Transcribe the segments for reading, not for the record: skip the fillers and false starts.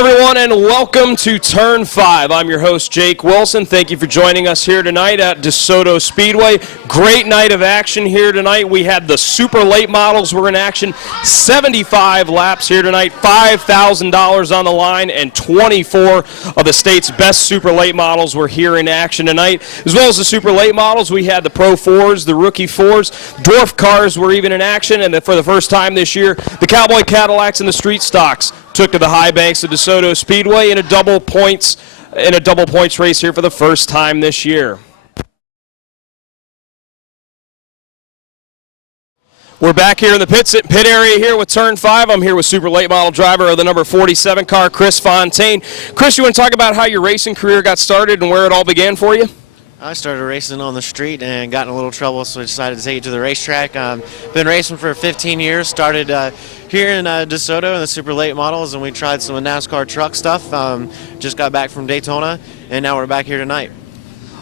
everyone, and welcome to Turn 5. I'm your host, Jake Wilson. Thank you for joining us here tonight at Desoto Speedway. Great night of action here tonight. We had the super late models were in action. 75 laps here tonight, $5,000 on the line, and 24 of the state's best super late models were here in action tonight. As well as the super late models, we had the Pro 4s, the Rookie 4s, Dwarf cars were even in action, and for the first time this year, the Cowboy Cadillacs and the Street Stocks took to the high banks of DeSoto Speedway in a double points race here for the first time this year. We're back here in the pit area here with Turn 5. I'm here with super late model driver of the number 47 car, Chris Fontaine. Chris, you want to talk about how your racing career got started and where it all began for you? I started racing on the street and got in a little trouble, so I decided to take it to the racetrack. Been racing for 15 years. Started here in DeSoto in the super late models, and we tried some NASCAR truck stuff. Just got back from Daytona, and now we're back here tonight.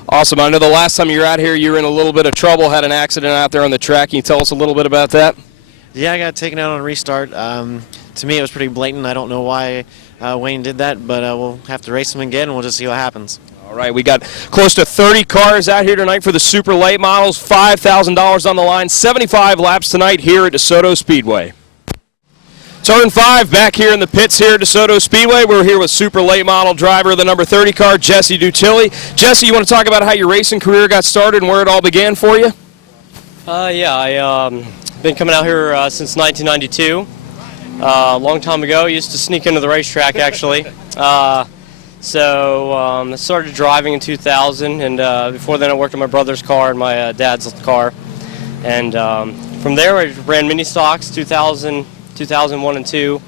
Awesome. I know the last time you were out here, you were in a little bit of trouble, had an accident out there on the track. Can you tell us a little bit about that? Yeah, I got taken out on a restart. To me, it was pretty blatant. I don't know why Wayne did that, but we'll have to race him again, and we'll just see what happens. All right, we got close to 30 cars out here tonight for the super late models, $5,000 on the line, 75 laps tonight here at DeSoto Speedway. Turn 5 back here in the pits here at DeSoto Speedway. We're here with super late model driver of the number 30 car, Jesse Dutilli. Jesse, you want to talk about how your racing career got started and where it all began for you? Yeah, I've been coming out here since 1992. A long time ago, I used to sneak into the racetrack actually. So I started driving in 2000, and before then I worked on my brother's car and my dad's car. And from there I ran mini stocks 2000, 2001 and 2,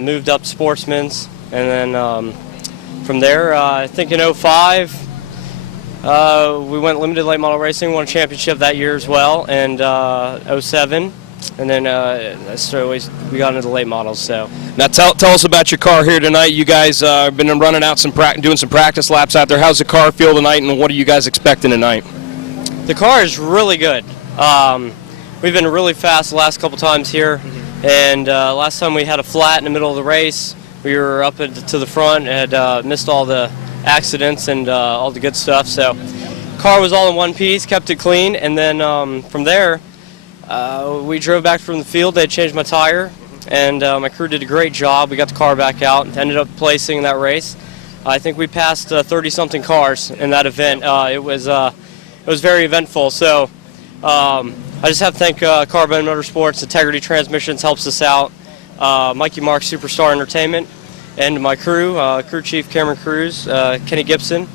moved up to Sportsman's, and then from there I think in 05 we went limited late model racing, won a championship that year as well, and 07. And then we got into the late models. So now tell us about your car here tonight. You guys have been running out doing some practice laps out there. How's the car feel tonight, and what are you guys expecting tonight? The car is really good. We've been really fast the last couple times here, and last time we had a flat in the middle of the race. We were up to the front and had missed all the accidents and all the good stuff. So car was all in one piece, kept it clean, and then from there. We drove back from the field. They had changed my tire, and my crew did a great job. We got the car back out and ended up placing in that race. I think we passed 30-something cars in that event. It was very eventful. So I just have to thank Carbon Motorsports. Integrity Transmissions helps us out. Mikey Mark Superstar Entertainment, and my crew, crew chief Cameron Cruz, Kenny Gibson,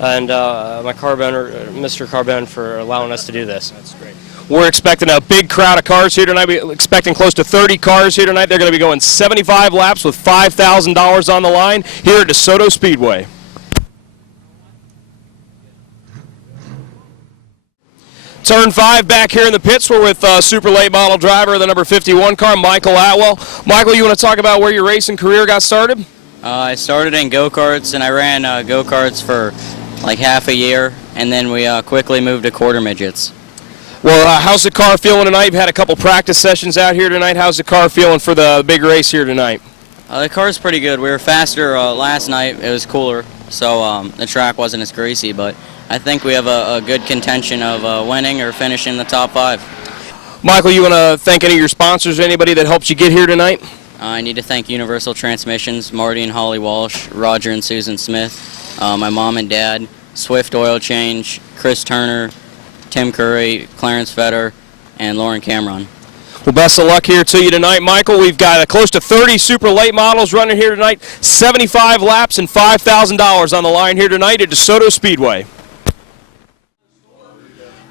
and my Mr. Carbon for allowing us to do this. That's great. We're expecting a big crowd of cars here tonight. We're expecting close to 30 cars here tonight. They're going to be going 75 laps with $5,000 on the line here at DeSoto Speedway. Turn 5 back here in the pits. We're with super late model driver, the number 51 car, Michael Atwell. Michael, you want to talk about where your racing career got started? I started in go-karts, and I ran go-karts for like half a year, and then we quickly moved to quarter midgets. Well, how's the car feeling tonight? You've had a couple practice sessions out here tonight. How's the car feeling for the big race here tonight? The car's pretty good. We were faster last night. It was cooler, so the track wasn't as greasy, but I think we have a good contention of winning or finishing in the top 5. Michael, you want to thank any of your sponsors or anybody that helped you get here tonight? I need to thank Universal Transmissions, Marty and Holly Walsh, Roger and Susan Smith, my mom and dad, Swift Oil Change, Chris Turner, Tim Curry, Clarence Fetter, and Lauren Cameron. Well, best of luck here to you tonight, Michael. We've got close to 30 super late models running here tonight, 75 laps and $5,000 on the line here tonight at DeSoto Speedway.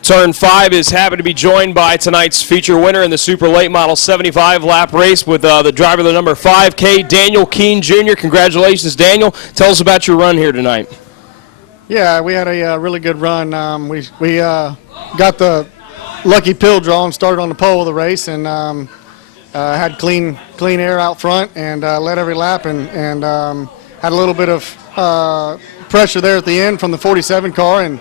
Turn 5 is happy to be joined by tonight's feature winner in the super late model 75 lap race with the driver of the number 5K, Daniel Keene Jr. Congratulations, Daniel. Tell us about your run here tonight. Yeah, we had a really good run. We got the lucky pill draw and started on the pole of the race, and had clean air out front, and led every lap, and had a little bit of pressure there at the end from the 47 car, and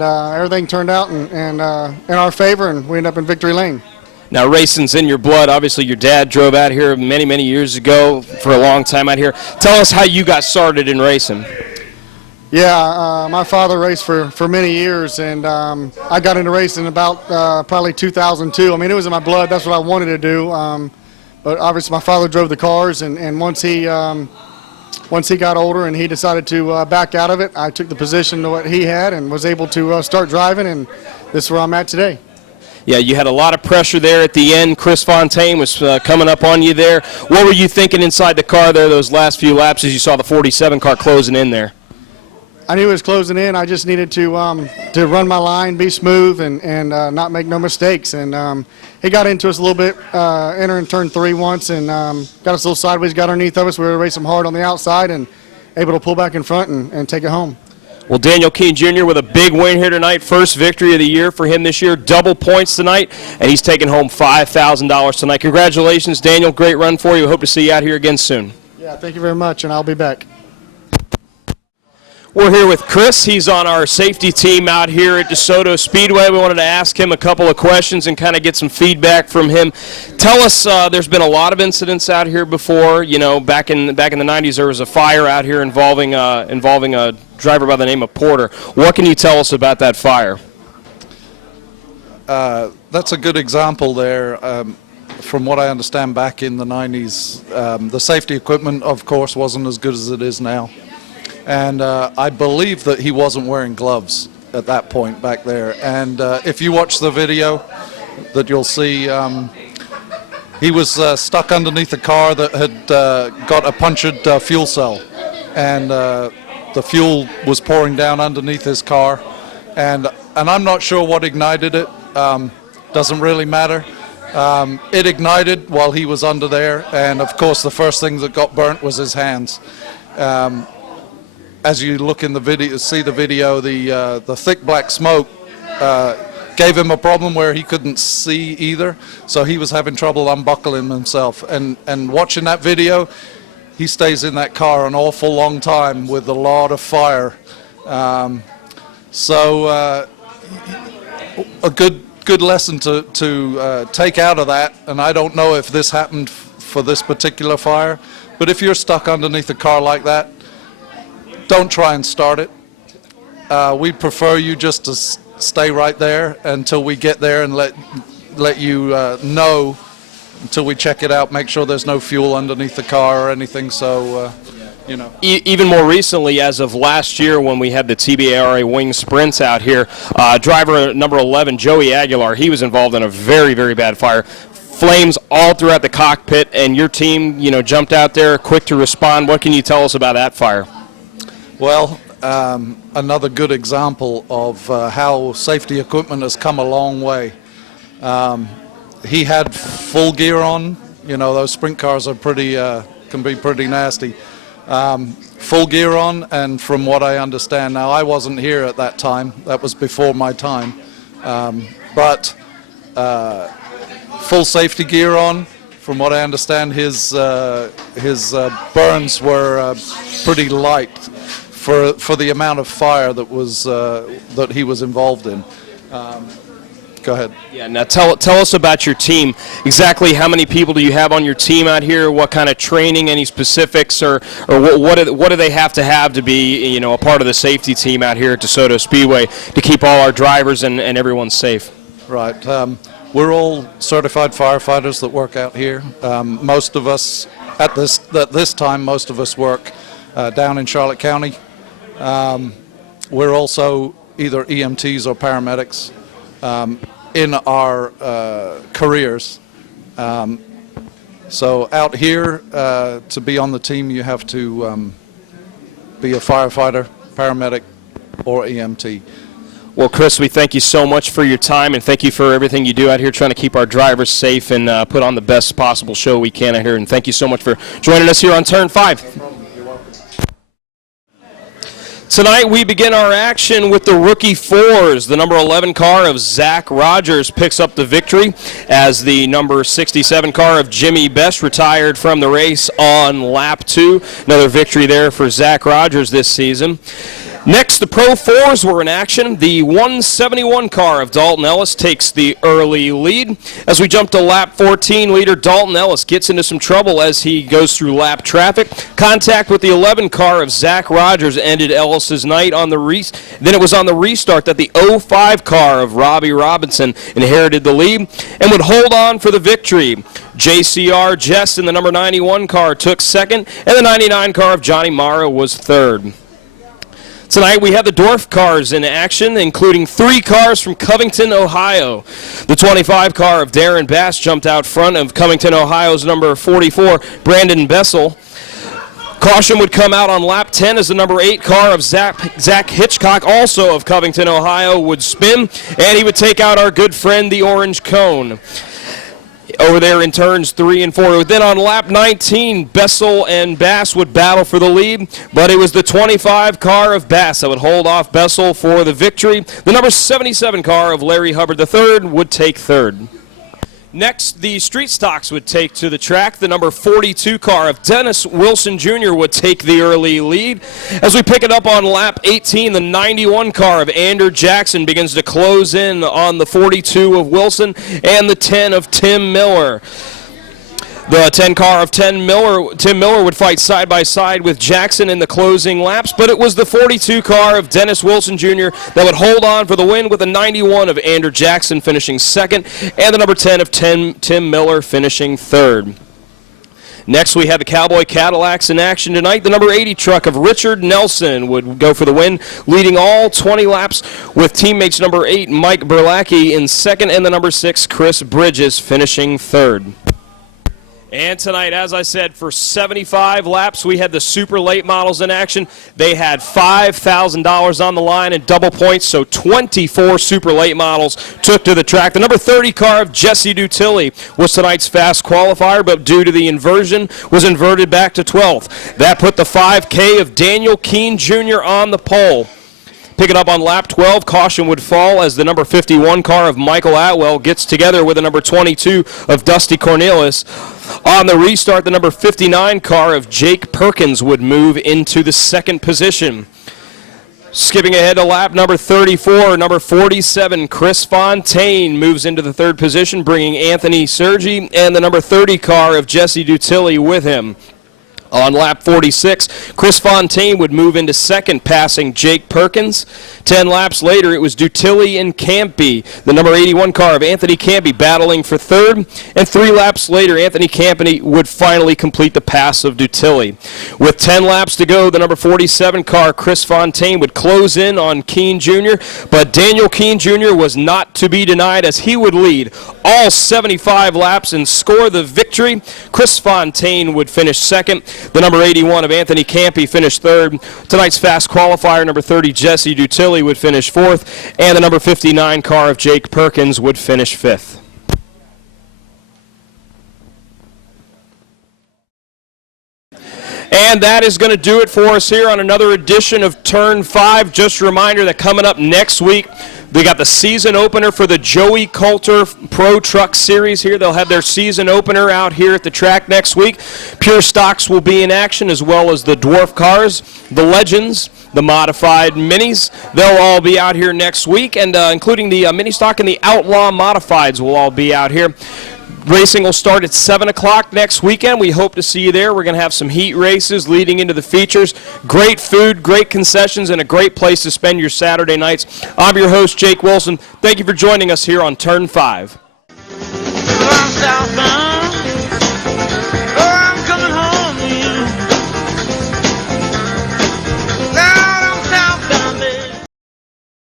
everything turned out in our favor, and we ended up in victory lane. Now, racing's in your blood. Obviously, your dad drove out here many, many years ago for a long time out here. Tell us how you got started in racing. Yeah, my father raced for many years, and I got into racing about probably 2002. I mean, it was in my blood. That's what I wanted to do. But obviously, my father drove the cars, and once he got older and he decided to back out of it, I took the position to what he had and was able to start driving, and this is where I'm at today. Yeah, you had a lot of pressure there at the end. Chris Fontaine was coming up on you there. What were you thinking inside the car there those last few laps as you saw the 47 car closing in there? I knew it was closing in. I just needed to run my line, be smooth, and not make no mistakes. And he got into us a little bit, entering turn 3 once, and got us a little sideways, got underneath of us. We were racing hard on the outside and able to pull back in front and take it home. Well, Daniel Keene Jr. with a big win here tonight, first victory of the year for him this year, double points tonight, and he's taking home $5,000 tonight. Congratulations, Daniel. Great run for you. Hope to see you out here again soon. Yeah, thank you very much, and I'll be back. We're here with Chris. He's on our safety team out here at Desoto Speedway. We wanted to ask him a couple of questions and kind of get some feedback from him. Tell us, there's been a lot of incidents out here before. You know, back in the 90s, there was a fire out here involving a driver by the name of Porter. What can you tell us about that fire? That's a good example there. From what I understand, back in the 90s, the safety equipment, of course, wasn't as good as it is now. And I believe that he wasn't wearing gloves at that point back there. And if you watch the video, that you'll see he was stuck underneath a car that had got a punctured fuel cell. And the fuel was pouring down underneath his car. And I'm not sure what ignited it. Doesn't really matter. It ignited while he was under there. And, of course, the first thing that got burnt was his hands. As you look in the video, see the video, the thick black smoke gave him a problem where he couldn't see either, so he was having trouble unbuckling himself. And watching that video, he stays in that car an awful long time with a lot of fire. So a good lesson to take out of that. And I don't know if this happened for this particular fire, but if you're stuck underneath a car like that, don't try and start it. We'd prefer you just to stay right there until we get there and let you know, until we check it out, make sure there's no fuel underneath the car or anything. So, you know. Even more recently, as of last year when we had the TBARA wing sprints out here, driver number 11, Joey Aguilar, he was involved in a very, very bad fire. Flames all throughout the cockpit, and your team, you know, jumped out there quick to respond. What can you tell us about that fire? Well, another good example of how safety equipment has come a long way. He had full gear on. You know, those sprint cars are can be pretty nasty. Full gear on, and from what I understand now, I wasn't here at that time. That was before my time. But full safety gear on. From what I understand, his burns were pretty light for the amount of fire that he was involved in. Go ahead. Yeah. Now tell us about your team. Exactly how many people do you have on your team out here? What kind of training? Any specifics, or what do they have to be, you know, a part of the safety team out here at DeSoto Speedway to keep all our drivers and everyone safe? Right. We're all certified firefighters that work out here. Most of us at this time, most of us work down in Charlotte County. We're also either EMTs or paramedics in our careers. So out here, to be on the team, you have to be a firefighter, paramedic, or EMT. Well, Chris, we thank you so much for your time, and thank you for everything you do out here trying to keep our drivers safe and put on the best possible show we can out here. And thank you so much for joining us here on Turn 5. Tonight we begin our action with the rookie fours. The number 11 car of Zach Rogers picks up the victory as the number 67 car of Jimmy Best retired from the race on lap 2. Another victory there for Zach Rogers this season. Next, the Pro 4s were in action. The 171 car of Dalton Ellis takes the early lead. As we jump to lap 14, leader Dalton Ellis gets into some trouble as he goes through lap traffic. Contact with the 11 car of Zach Rogers ended Ellis's night on the Then it was on the restart that the 05 car of Robbie Robinson inherited the lead and would hold on for the victory. JCR Jess in the number 91 car took second, and the 99 car of Johnny Morrow was third. Tonight we have the dwarf cars in action, including 3 cars from Covington, Ohio. The 25 car of Darren Bass jumped out front of Covington, Ohio's number 44, Brandon Bessel. Caution would come out on lap 10 as the number 8 car of Zach Hitchcock, also of Covington, Ohio, would spin, and he would take out our good friend, the Orange Cone. Over there in turns 3 and 4. Then on lap 19, Bessel and Bass would battle for the lead, but it was the 25 car of Bass that would hold off Bessel for the victory. The number 77 car of Larry Hubbard III would take third. Next, the street stocks would take to the track. The number 42 car of Dennis Wilson Jr. would take the early lead. As we pick it up on lap 18, the 91 car of Andrew Jackson begins to close in on the 42 of Wilson and the 10 of Tim Miller. The 10 car of Tim Miller would fight side by side with Jackson in the closing laps, but it was the 42 car of Dennis Wilson Jr. that would hold on for the win, with the 91 of Andrew Jackson finishing second and the number 10 of Tim Miller finishing third. Next, we have the Cowboy Cadillacs in action tonight. The number 80 truck of Richard Nelson would go for the win, leading all 20 laps, with teammates number 8 Mike Berlacki in second and the number 6 Chris Bridges finishing third. And tonight, as I said, for 75 laps, we had the super late models in action. They had $5,000 on the line in double points, so 24 super late models took to the track. The number 30 car of Jesse Dutilli was tonight's fast qualifier, but due to the inversion, was inverted back to 12th. That put the 5K of Daniel Keene Jr. on the pole. Picking up on lap 12, caution would fall as the number 51 car of Michael Atwell gets together with the number 22 of Dusty Cornelius. On the restart, the number 59 car of Jake Perkins would move into the second position. Skipping ahead to lap number 34, number 47, Chris Fontaine moves into the third position, bringing Anthony Sergi and the number 30 car of Jesse Dutilli with him. On lap 46, Chris Fontaine would move into second, passing Jake Perkins. 10 laps later, it was Dutilli and Campy, the number 81 car of Anthony Campy, battling for third. And 3 laps later, Anthony Campy would finally complete the pass of Dutilli. With 10 laps to go, the number 47 car, Chris Fontaine, would close in on Keene Jr., but Daniel Keene Jr. was not to be denied as he would lead all 75 laps and score the victory. Chris Fontaine would finish second. The number 81 of Anthony Campy finished third. Tonight's fast qualifier, number 30, Jesse Dutilli, would finish fourth, and the number 59 car of Jake Perkins would finish fifth. And that is going to do it for us here on another edition of Turn 5. Just a reminder that coming up next week, they got the season opener for the Joey Coulter Pro Truck Series here. They'll have their season opener out here at the track next week. Pure Stocks will be in action, as well as the Dwarf Cars, the Legends, the Modified Minis. They'll all be out here next week, and including the Mini Stock and the Outlaw Modifieds will all be out here. Racing will start at 7 o'clock next weekend. We hope to see you there. We're going to have some heat races leading into the features. Great food, great concessions, and a great place to spend your Saturday nights. I'm your host, Jake Wilson. Thank you for joining us here on Turn 5.